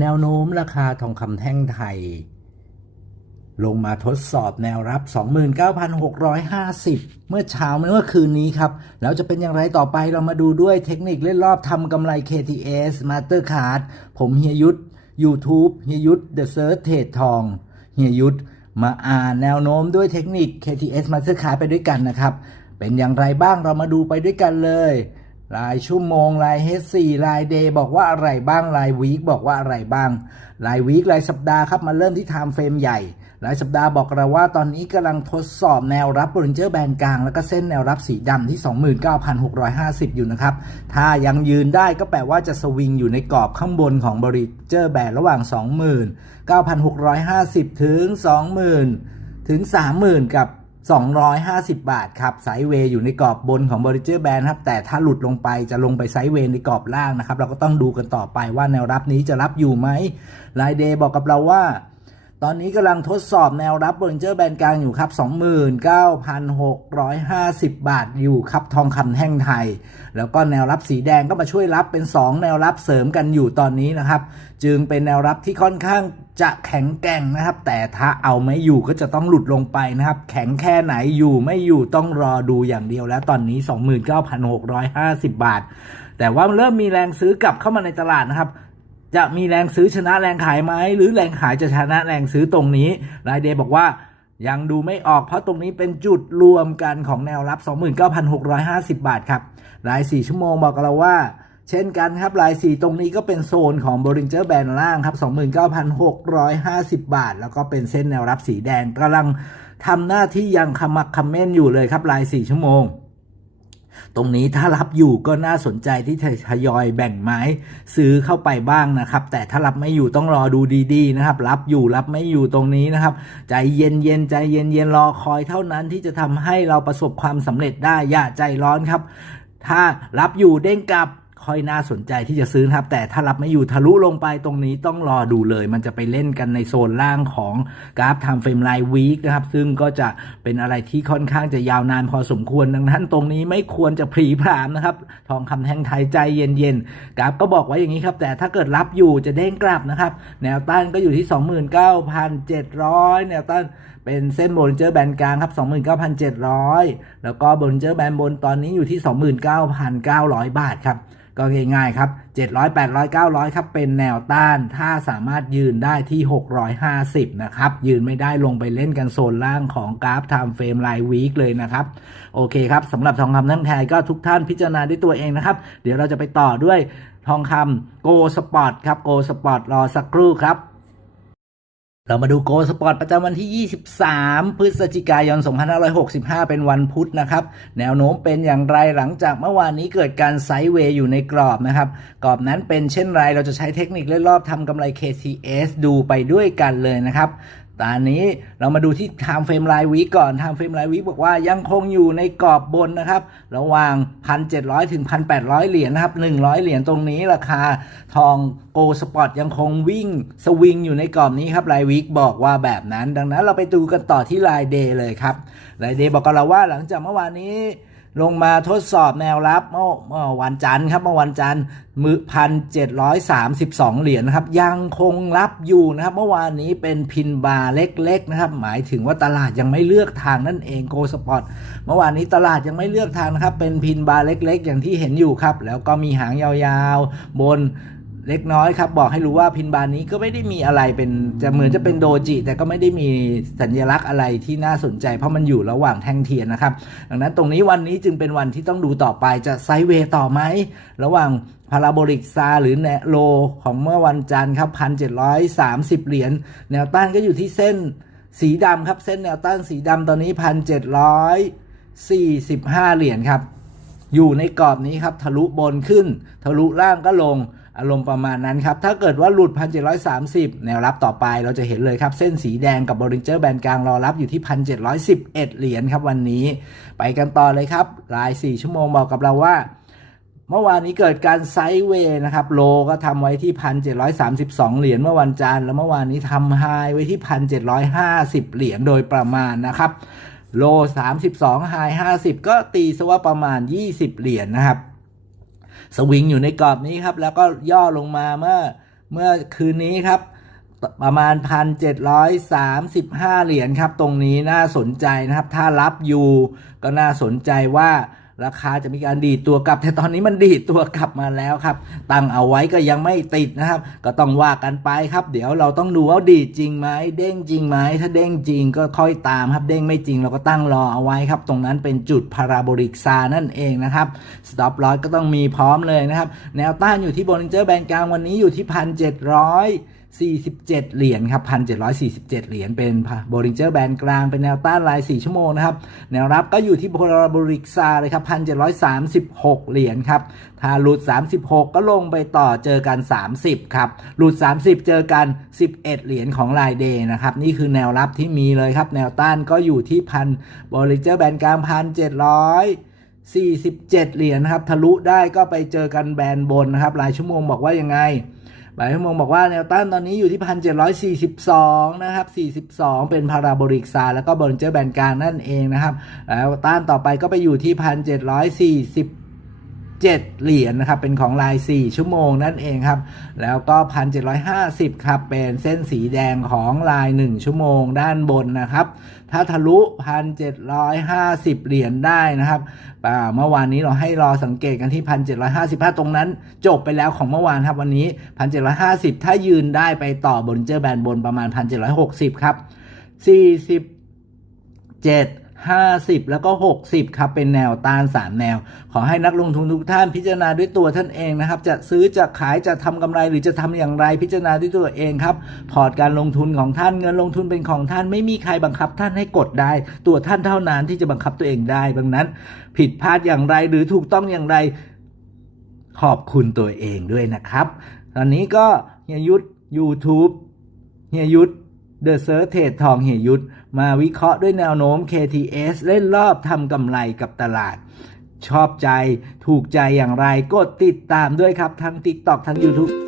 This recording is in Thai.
แนวโน้มราคาทองคำแท่งไทย ลงมาทดสอบแนวรับ 29,650 เมื่อเช้าเมื่อคืนนี้ครับ แล้วจะเป็นอย่างไรต่อไปเรามาดูด้วยเทคนิคเล่นรอบทำกำไร KTS Mastercard ผมเฮียยุทธ YouTube เฮียยุทธ The Search เทรดทองเฮียยุทธมาอ่านแนวโน้มด้วยเทคนิค KTS Mastercard ไปด้วยกันนะครับ เป็นอย่างไรบ้างเรามาดูไปด้วยกันเลย รายชั่วโมงราย H4 ราย Day บอกว่าอะไรบ้างราย Week บอกว่าอะไรบ้างราย Week รายสัปดาห์ครับมาเริ่มที่ Time Frame ใหญ่รายสัปดาห์บอกเราว่าตอนนี้กำลังทดสอบแนวรับบริเจอร์แบนกลาง แล้วก็เส้นแนวรับสีดำที่ 29,650 อยู่นะครับ ถ้ายังยืนได้ก็แปลว่าจะสวิงอยู่ในกรอบข้างบนของบริเจอร์แบนระหว่าง 29,650 ถึง 20,000 ถึง 30,000 กับ 250 บาทครับไซด์เวย์อยู่ในกรอบบนของบริเจอร์แบนครับแต่ถ้าหลุดลงไปจะลงไปไซด์เวย์ในกรอบล่างนะครับ เราก็ต้องดูกันต่อไปว่าแนวรับนี้จะรับอยู่ไหมรายเดย์บอกกับเราว่า ตอนนี้กำลังทดสอบแนวรับบริเจอร์แบนกลางอยู่ครับ 29,650 บาทอยู่ครับทองคำแท่งไทย แล้วก็แนวรับสีแดงก็มาช่วยรับเป็น 2 แนวรับเสริมกันอยู่ตอนนี้นะครับ จึงเป็นแนวรับที่ค่อนข้างจะแข็งแกร่งนะครับ แต่ถ้าเอาไม่อยู่ก็จะต้องหลุดลงไปนะครับ แข็งแค่ไหนอยู่ไม่อยู่ต้องรอดูอย่างเดียวแล้วตอนนี้ 29,650 บาท แต่ว่าเริ่มมีแรงซื้อกลับเข้ามาในตลาดนะครับ จะมีแรงซื้อชนะแรงขายไหมหรือแรงขายจะชนะแรงซื้อตรงนี้รายเดย์บอกว่ายังดูไม่ออกเพราะตรงนี้เป็นจุดรวมกันของแนวรับ 29,650 บาทครับราย 4 ชั่วโมงบอกกับเราว่า เช่นกันครับราย 4 ตรงนี้ก็เป็นโซนของ Bollinger Band ล่างครับ 29,650 บาท แล้วก็เป็นเส้นแนวรับสีแดงกำลังทำหน้าที่ยังขมักเขม้นอยู่เลยครับราย 4 ชั่วโมง ตรงนี้ถ้ารับอยู่ก็น่าสนใจที่จะทยอยแบ่งไม้ซื้อเข้าไปบ้างนะครับ แต่ถ้ารับไม่อยู่ต้องรอดูดีๆนะครับ รับอยู่รับไม่อยู่ตรงนี้นะครับ ใจเย็นๆใจเย็นๆรอคอยเท่านั้นที่จะทำให้เราประสบความสำเร็จได้อย่าใจร้อนครับ ถ้ารับอยู่เด้งกลับ ค่อยน่าสนใจที่จะซื้อนะครับ แต่ถ้ารับไม่อยู่ทะลุลงไปตรงนี้ต้องรอดูเลย มันจะไปเล่นกันในโซนล่างของกราฟทำเฟรมไลน์วีคนะครับ ซึ่งก็จะเป็นอะไรที่ค่อนข้างจะยาวนานพอสมควรดังนั้นตรงนี้ไม่ควรจะพรีพรามนะครับ ทองคำแท่งไทยใจเย็นๆกราฟก็บอกไว้อย่างนี้ครับ แต่ถ้าเกิดรับอยู่จะเด้งกลับนะครับ แนวต้านก็อยู่ที่ 29,700 แนวต้านเป็นเส้นโบลิเจอร์แบนกลางครับ 29,700 แล้วก็โบลิเจอร์แบนบนตอนนี้อยู่ที่ 29,900 บาทครับก็ง่ายๆครับ 700 800 900 ครับ เป็นแนวต้าน ถ้าสามารถยืนได้ที่ 650 นะครับ ยืนไม่ได้ลงไปเล่นกันโซนล่างของกราฟ Time Frame Line Week เลยนะครับ โอเคครับสำหรับทองคำทั้งไทยก็ทุกท่านพิจารณาด้วยตัวเองนะครับ เดี๋ยวเราจะไปต่อด้วยทองคำ Go Spot ครับ Go Spot รอสักครู่ครับ เรามาดูโกสปอร์ตประจำวันที่ 23 พฤศจิกายน 2565 เป็นวันพุธนะครับ แนวโน้มเป็นอย่างไรหลังจากเมื่อวานนี้เกิดการไซด์เวย์อยู่ในกรอบนะครับ กรอบนั้นเป็นเช่นไร เราจะใช้เทคนิคเล่นรอบทำกำไร KCS ดูไปด้วยกันเลยนะครับ ตอนนี้เรามาดูที่ Time Frame Line Week ก่อน Time Frame Line Week บอกว่ายังคงอยู่ในกรอบบนนะครับ ระหว่าง 1,700 ถึง 1,800 เหรียญนะครับ 100 เหรียญตรงนี้ราคาทองโกสปอตยังคงวิ่งสวิงอยู่ในกรอบนี้ครับ Line Week บอกว่าแบบนั้น ดังนั้นเราไปดูกันต่อที่ Line Day เลยครับ Line Day บอกกับเราว่าหลังจากเมื่อวานนี้ ลงมาทดสอบแนวรับเมื่อวันจันทร์ครับเมื่อวันจันทร์มือพันเจ็ดร้อยสามสิบสองเหรียญนะครับ ยังคงรับอยู่นะครับ เมื่อวานนี้เป็นพินบาร์เล็กๆนะครับ หมายถึงว่าตลาดยังไม่เลือกทางนั่นเองโกสปอตเมื่อวานนี้ตลาดยังไม่เลือกทางนะครับ เป็นพินบาร์เล็ก ๆ อย่างที่เห็นอยู่ครับ แล้วก็มีหางยาวๆ บน เล็กน้อยครับ บอกให้รู้ว่าพินบานนี้ก็ไม่ได้มีอะไรเป็นจะเหมือนจะเป็นโดจิ แต่ก็ไม่ได้มีสัญลักษณ์อะไรที่น่าสนใจ เพราะมันอยู่ระหว่างแท่งเทียนนะครับ ดังนั้นตรงนี้วันนี้จึงเป็นวันที่ต้องดูต่อไปจะไซเวย์ต่อไหม ระหว่างพาราโบลิกซาหรือแนโลของเมื่อวันจันทร์ครับพันเจ็ดร้อยสามสิบเหรียญแนวต้านก็อยู่ที่เส้นสีดำครับ เส้นแนวต้านสีดำตอนนี้พันเจ็ดร้อยสี่สิบห้าเหรียญครับ อยู่ในกรอบนี้ครับทะลุบนขึ้น ทะลุล่างก็ลง อารมณ์ประมาณนั้นครับ ถ้าเกิดว่าหลุด 1,730 แนวรับต่อไปเราจะเห็นเลยครับ เส้นสีแดงกับบริเจอร์แบนกลางรอรับอยู่ที่ 1,711 เหรียญครับวันนี้ ไปกันต่อเลยครับ ราย 4 ชั่วโมงบอกกับเราว่า เมื่อวานนี้เกิดการไซด์เวย์นะครับ โลก็ทำไว้ที่ 1,732 เหรียญเมื่อวันจันทร์ แล้วเมื่อวานนี้ทำไฮไว้ที่ 1,750 เหรียญโดยประมาณนะครับ โล 32ไฮ50 ก็ตีซะว่าประมาณ 20 เหรียญนะครับ สวิงอยู่ในกรอบนี้ครับ แล้วก็ย่อลงมาเมื่อเมื่อคืนนี้ครับ ประมาณ 1,735 เหรียญครับ ตรงนี้น่าสนใจนะครับ ถ้ารับอยู่ก็น่าสนใจว่า ราคาจะมีการดีดตัวกลับ แต่ตอนนี้มันดีดตัวกลับมาแล้วครับ ตั้งเอาไว้ก็ยังไม่ติดนะครับ ก็ต้องว่ากันไปครับ เดี๋ยวเราต้องดูว่าดีดจริงไหมเด้งจริงไหมถ้าเด้งจริงก็ค่อยตามครับ เด้งไม่จริงเราก็ตั้งรอเอาไว้ครับ ตรงนั้นเป็นจุดพาราโบลิกซานั่นเองนะครับสต็อปลอสก็ต้องมีพร้อมเลยนะครับ แนวต้านอยู่ที่บริเจอร์แบนกลางวันนี้อยู่ที่พันเจ็ดร้อย 47 เหรียญครับ 1,747 เหรียญ เป็นบริเจอร์แบนกลาง เป็นแนวต้านราย 4 ชั่วโมงนะครับ แนวรับก็อยู่ที่พาราบลิกซาเลยครับ 1,736 เหรียญครับ ถ้าหลุด 36 ก็ลงไปต่อเจอกัน 30 ครับ หลุด 30 เจอกัน 11 เหรียญของรายเดย์นะครับ นี่คือแนวรับที่มีเลยครับ แนวต้านก็อยู่ที่พันบริเจอร์แบนกลาง 1,700 47 เหรียญนะครับ ทะลุได้ก็ไปเจอกันแบนบนนะครับ รายชั่วโมงบอกว่ายังไง รายชั่วโมงบอกว่าแนวต้านตอนนี้อยู่ที่1,742นะครับ42เป็นพาราโบลิกซาแล้วก็บอลเจอร์แบนกลางนั่นเองนะครับแล้วต้านต่อไปก็ไปอยู่ที่1,740 หรียญนะครับ เป็นของลาย 4 ชั่วโมงนั่นเองครับ แล้วก็ 1,750 ครับ เป็นเส้นสีแดงของลาย 1 ชั่วโมงด้านบนนะครับ ถ้าทะลุ 1,750 เหรียญได้นะครับเมื่อวานนี้เราให้รอสังเกตกันที่ 1,755 ตรงนั้น จบไปแล้วของเมื่อวานครับวันนี้ 1,750 ถ้ายืนได้ไปต่อบนเจอแบนบนประมาณ 1,760 ครับ47 50 แล้วก็ 60 ครับ เป็นแนวต้าน 3 แนว ขอให้นักลงทุนทุกท่านพิจารณาด้วยตัวท่านเองนะครับ จะซื้อจะขายจะทำกำไรหรือจะทำอย่างไรพิจารณาด้วยตัวเองครับ พอร์ตการลงทุนของท่านเงินลงทุนเป็นของท่านไม่มีใครบังคับท่านให้กดได้ ตัวท่านเท่านั้นที่จะบังคับตัวเองได้ดังนั้น ผิดพลาดอย่างไรหรือถูกต้องอย่างไร ขอบคุณตัวเองด้วยนะครับ ตอนนี้ก็เฮียยุทธ YouTube เฮียยุทธ The s e a r c h เทรดทองเฮียยุทธมาวิเคราะห์ด้วยแนวโน้ม KTS เล่นรอบทำกำไรกับตลาด ชอบใจถูกใจอย่างไรกดติดตามด้วยครับ ทั้ง TikTok ทั้ง YouTube